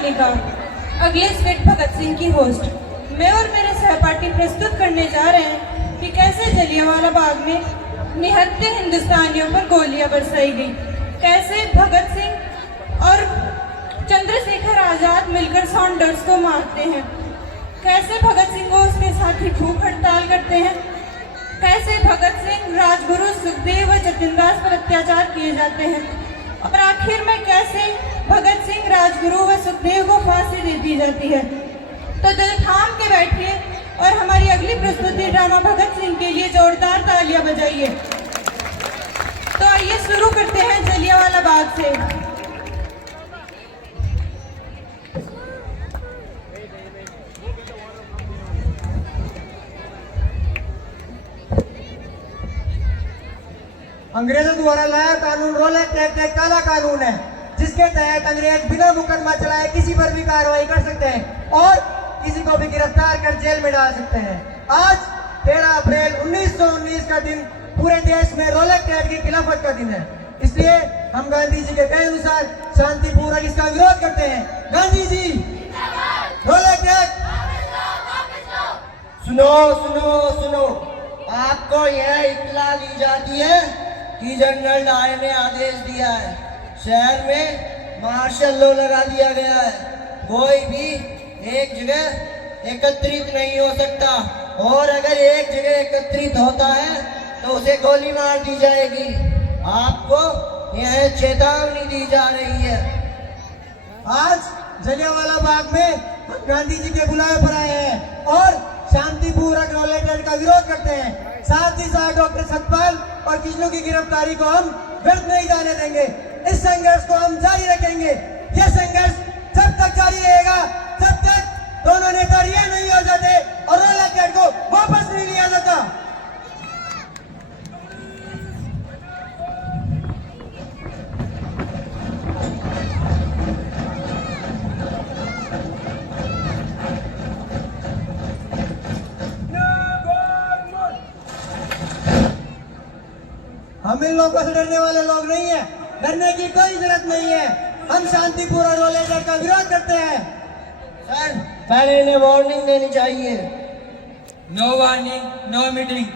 मोनिका, अगले स्किट भगत सिंह की होस्ट। मैं और मेरे सहपाठी प्रस्तुत करने जा रहे हैं कि कैसे जलियांवाला बाग में निहत्थे हिंदुस्तानियों पर गोलियां बरसाई गई, कैसे भगत सिंह और चंद्रशेखर आजाद मिलकर सॉन्डर्स को मारते हैं, कैसे भगत सिंह और उसके साथी भूख हड़ताल करते हैं, कैसे भगत सिंह, राजगुरु, सुखदेव व जतिन दास पर अत्याचार किए जाते हैं, और आखिर में कैसे भगत सिंह, राजगुरु व सुखदेव को फांसी दे दी जाती है। तो दिल थाम के बैठिए और हमारी अगली प्रस्तुति ड्रामा भगत सिंह के लिए जोरदार तालियां बजाइए। तो आइए शुरू करते हैं जलियांवाला बाग से। अंग्रेजों द्वारा लाया कानून रोलेट एक्ट एक काला कानून है, जिसके तहत अंग्रेज बिना मुकदमा चलाए किसी पर भी कार्रवाई कर सकते हैं और किसी को भी गिरफ्तार कर जेल में डाल सकते हैं। आज 13 अप्रैल 1919 का दिन पूरे देश में रोलेट एक्ट की खिलाफत का दिन है, इसलिए हम गांधी जी के कहे अनुसार शांतिपूर्वक इसका विरोध करते हैं। Gandhi ji roulette act. सुनो सुनो सुनो, आपको यह इत्तला दी जाती है कि जनरल डायर ने आदेश दिया है, शहर में मार्शल लॉ लगा दिया गया है, कोई भी एक जगह एकत्रित नहीं हो सकता, और अगर एक जगह एकत्रित होता है तो उसे गोली मार दी जाएगी। आपको यह चेतावनी दी जा रही है। आज जलियांवाला बाग में हम गांधी जी के बुलावे पर आए हैं और शांतिपूर्वक रोलेट एक्ट का विरोध करते हैं। साथ ही साथ डॉक्टर सतपाल और किशनु की गिरफ्तारी को हम व्यर्थ नहीं जाने देंगे। इस संघर्ष को हम जारी रखेंगे। यह संघर्ष जब तक जारी रहेगा जब तक दोनों नेता रिहा नहीं हो जाते और रोलेट एक्ट को वापस नहीं लिया जाता। हम इन लोगों से डरने वाले लोग नहीं है, डरने की कोई जरूरत नहीं है। हम शांतिपूर्वक रोलेट एक्ट का विरोध करते हैं। सर, पहले इन्हें वार्निंग देनी चाहिए। No warning, no meeting.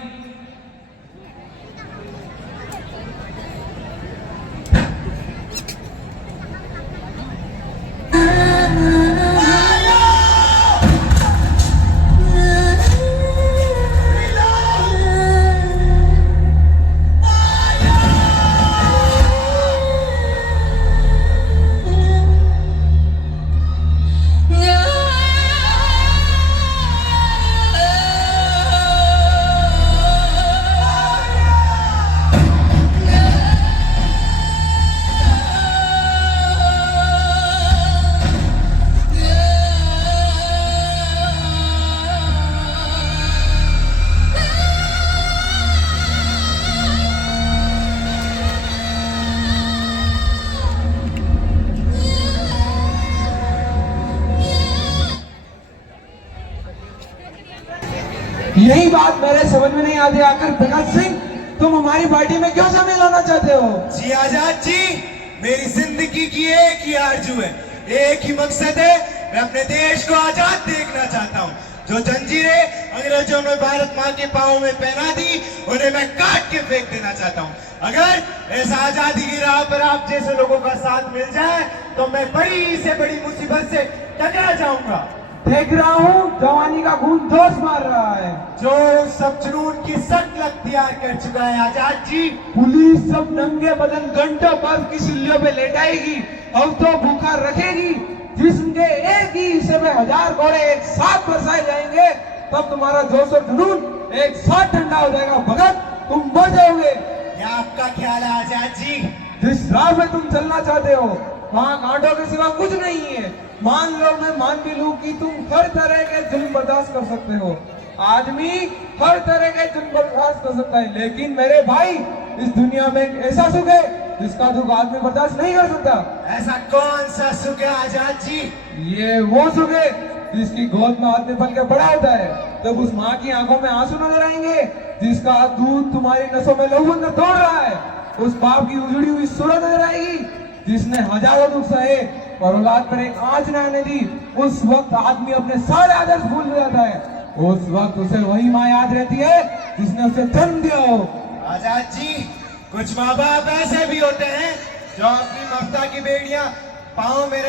यही बात मेरे समझ में नहीं आती, आखिर भगत सिंह तुम हमारी पार्टी में क्यों शामिल होना चाहते हो? जी आजाद जी, मेरी जिंदगी की एक ही आरजू है, एक ही मकसद है, मैं अपने देश को आजाद देखना चाहता हूँ। जो जंजीरें अंग्रेजों ने भारत माँ के पाँव में पहना दी, उन्हें मैं काट के फेंक देना चाहता हूँ। अगर ऐसा आजादी की राह पर आप जैसे लोगों का साथ मिल जाए तो मैं बड़ी से बड़ी मुसीबत से टकरा जाऊंगा। देख रहा हूँ जवानी का खून जोश मार रहा है। जो सब जुनून की सख्त तैयार कर चुका है आजाद जी। पुलिस सब नंगे बदन घंटों बर्फ की सिल्लियों पे लेटाएगी और तो भूखा रखेगी। जिसके एक ही हिस्से में 1000 घोड़े एक साथ बरसाए जाएंगे, तब तुम्हारा जोश और जुनून एक साथ ठंडा हो जाएगा। भगत, तुम मर जाओगे। क्या आपका ख्याल है आजाद जी? जिस राह में तुम चलना चाहते हो वहाँ कांटों के सिवा कुछ नहीं है। मान लो, मैं मान भी लूं कि तुम हर तरह के जुल्म बर्दाश्त कर सकते हो। आदमी हर तरह के जुल्म बर्दाश्त कर सकता है, लेकिन मेरे भाई इस दुनिया में एक ऐसा सुख है जिसका दुख आदमी बर्दाश्त नहीं कर सकता। ऐसा कौन सा सुख है आजाद जी? ये वो सुख है जिसकी गोद में आदमी पल के बड़ा होता है, तब उस माँ की आंखों में आंसू नजर आएंगे जिसका दूध तुम्हारी नसों में लहू बनकर दौड़ रहा है। उस बाप की उजड़ी हुई सूरत नजर आएगी जिसने हजारों दुख सहे और औलाद पर एक आंच न आने दी, उस वक्त आदमी अपने सारे आदर्श भूल जाता है। उस वक्त उसे वही माँ याद रहती है जिसने उसे जन्म दिया हो। आजाद जी, कुछ माँ बाप ऐसे भी होते हैं जो अपनी ममता की बेड़ियां पाँव में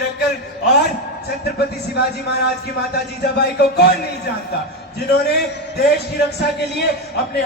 रखकर और छत्रपति शिवाजी महाराज की माता जीजाबाई को कौन नहीं जानता, जिन्होंने देश की रक्षा के लिए अपने